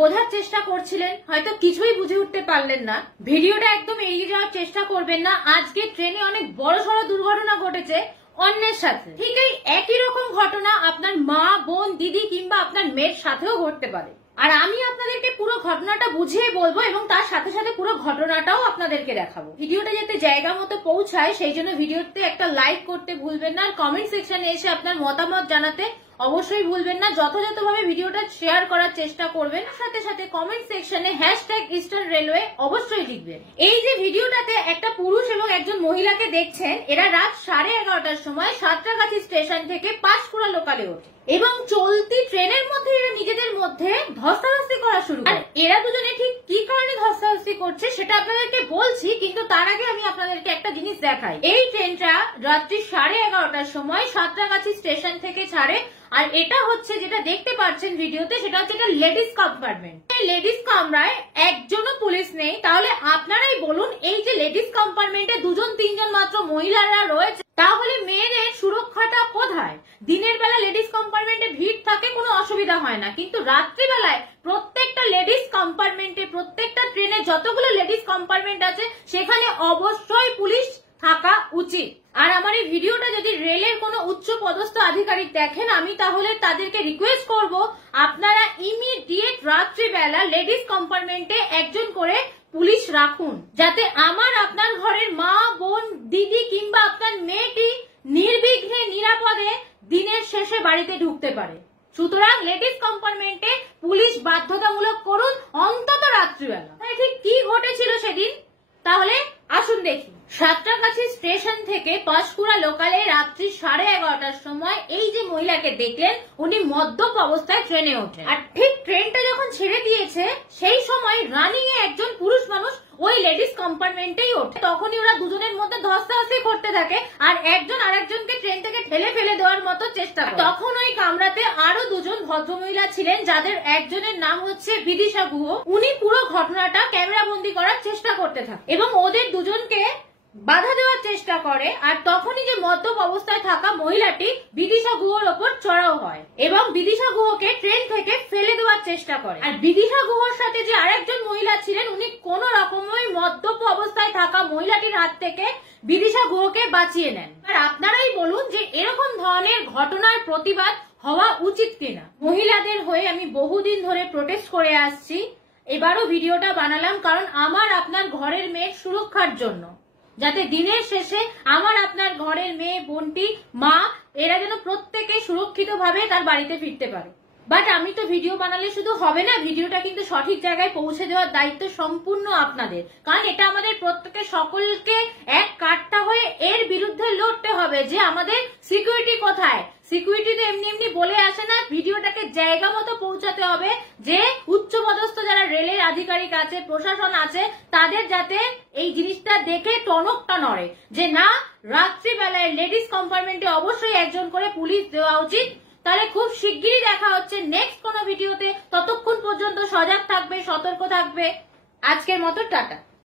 বোঝার চেষ্টা করছিলেন, হয়তো কিছুই বুঝে উঠতে পারলেন না। ভিডিওটা একদম এড়িয়ে যাওয়ার চেষ্টা করবেন না। আজকে ট্রেনে অনেক বড়সড় দুর্ঘটনা ঘটেছে অন্যের সাথে। ঠিক এই একই রকম ঘটনা আপনার মা, বোন, দিদি কিংবা আপনার মেয়ের সাথেও ঘটতে পারে। আর আমি আপনাদেরকে পুরো ঘটনাটা বুঝিয়ে বলবো এবং তার সাথে সাথে পুরো ঘটনাটাও আপনাদেরকে দেখাবো। ভিডিওটা যাতে জায়গা মতো পৌঁছায় সেই জন্য ভিডিওতে একটা লাইক করতে ভুলবেন না। আর কমেন্ট সেকশনে এসে আপনার মতামত জানাতে অবশ্যই ভুলবেন না। যথাযথভাবে ভিডিওটা শেয়ার করার চেষ্টা করবেন। সাথে সাথে কমেন্ট সেকশনে #ইস্টার্ন রেলওয়ে অবশ্যই লিখবেন। এই যে ভিডিওটাতে একটা পুরুষ এবং একজন মহিলাকে দেখছেন, এরা রাত 11:30টার সময় সাঁতরাগাছি স্টেশন থেকে পাঁশকুড়া লোকালে ওঠে এবং চলতি ট্রেনের মধ্যে এরা নিজেদের মধ্যে ধস্তাধস্তি করা শুরু করে। এরা দুজনে ঠিক কি কারণে ধস্তাধস্তি করছে সেটা আপনাদেরকে বলছি, কিন্তু তার আগে আমি আপনাদেরকে একটা জিনিস দেখাই। এই ট্রেনটা রাত্রি 11:30টার সময় সাঁতরাগাছি স্টেশন থেকে ছাড়ে। আর এটা হচ্ছে যেটা দেখতে পাচ্ছেন ভিডিওতে, সেটা হচ্ছে এটা লেডিস কম্পার্টমেন্ট। লেডিস কামরায় একজনও পুলিশ নেই। তাহলে আপনারাই বলুন, এই যে লেডিস কম্পার্টমেন্টে 2-3জন মাত্র মহিলারা রয়েছে, তাহলে মেয়েদের সুরক্ষাটা কোথায়? দিনের বেলা লেডিস কম্পার্টমেন্টে ভিড় থাকে, কোনো অসুবিধা হয় না, কিন্তু রাত্রিবেলায় প্রত্যেকটা লেডিস কম্পার্টমেন্টে, প্রত্যেকটা ট্রেনে যতগুলো লেডিস কম্পার্টমেন্ট আছে সেখানে অবশ্যই পুলিশ থাকা উচিত। আর আমার এই ভিডিওটা যদি রেলের কোনো উচ্চ পদস্থ আধিকারিক দেখেন, আমি তাহলে তাদেরকে রিকোয়েস্ট করব, আপনারা ইমিডিয়েট রাত্রিবেলা লেডিস কম্পার্টমেন্টে একজন করে পুলিশ রাখুন, যাতে আমার আপনার ঘরের মা, বোন, দিদি কিংবা আপনার মেয়েটি নির্বিঘ্নে নিরাপদে দিনের শেষে বাড়িতে ঢুকতে পারে। সুতরাং লেডিস কম্পার্টমেন্টে পুলিশ বাধ্যতামূলক করুন, অন্তত রাত্রিবেলা। ঠিক কি ঘটেছিল সেদিন তাহলে আসুন দেখি। সাঁতরাগাছি স্টেশন থেকে পাঁশকুড়া লোকালে রাত্রি 11:30টার সময় এই যে মহিলাকে দেখলেন, উনি মদ্যপ অবস্থায় ট্রেনে ওঠেন। আর ঠিক ট্রেনটা যখন ছেড়ে দিয়েছে সেই সময় রানিং এ একজন পুরুষ মানুষ ওই লেডিস কম্পার্টমেন্টেই ওঠে। তখনই ওরা দুজনের মধ্যে ধস্তাধস্তি করতে থাকে আর একজন আরেকজনকে ট্রেন থেকে ঠেলে ফেলে দেওয়ার মতো চেষ্টা করে। তখন ওই কামরাতে আরো দুজন ভদ্রমহিলা ছিলেন, যাদের একজনের নাম হচ্ছে বিদিশা গুহ। উনি পুরো ঘটনাটা ক্যামেরা বন্দি করার চেষ্টা করতে থাকে এবং ওদের দুজনকে বাধা দেওয়ার চেষ্টা করে। আর তখনই যে মদ্যপ অবস্থায় থাকা মহিলাটি বিদিশা গুহর ওপর চড়াও হয় এবং বিদিশা গুহকে ট্রেন থেকে ফেলে দেওয়ার চেষ্টা করে। আর বিদিশা গুহর সাথে যে আরেকজন মহিলা ছিলেন, উনি কোন রকমই মদ্যপ অবস্থায় থাকা মহিলাটির হাত থেকে বিদিশা গুহকে বাঁচিয়ে নেন। আর আপনারাই বলুন যে এরকম ধরনের ঘটনার প্রতিবাদ হওয়া উচিত কিনা। মহিলাদের হয়ে আমি বহুদিন ধরে প্রোটেস্ট করে আসছি, এবারও ভিডিওটা বানালাম, কারণ আমার আপনার ঘরের মেয়ের সুরক্ষার জন্য, যাতে দিনের শেষে আমার আপনার ঘরের মেয়ে, বোনটি, মা, এরা যেন প্রত্যেকে সুরক্ষিতভাবে তার বাড়িতে ফিরতে পারে। বাট আমি তো ভিডিও বানালে শুধু হবে না, ভিডিওটা কিন্তু সঠিক জায়গায় পৌঁছে দেওয়ার দায়িত্ব সম্পূর্ণ আপনাদের। কারণ এটা আমাদের প্রত্যেকের, সকলকে এক কাট্টা হয়ে এর বিরুদ্ধে লড়তে হবে যে আমাদের সিকিউরিটি কোথায়। সিকিউরিটি তো এমনি এমনি বলে আসে না, ভিডিওটাকে জায়গা মতো পৌঁছাতে হবে যে উচ্চপদস্থ যারা রেলের আধিকারিক আছে, প্রশাসন আছে, তাদের যাতে এই জিনিসটা দেখে টনকটা নড়ে যে না, রাত্রিবেলায় লেডিস কম্পার্টমেন্টে অবশ্যই একজন করে পুলিশ দেওয়া উচিত। তাহলে খুব শিগগিরই দেখা হচ্ছে নেক্সট কোনো ভিডিওতে। ততক্ষণ পর্যন্ত সজাগ থাকবে, সতর্ক থাকবে। আজকের মতো টাটা।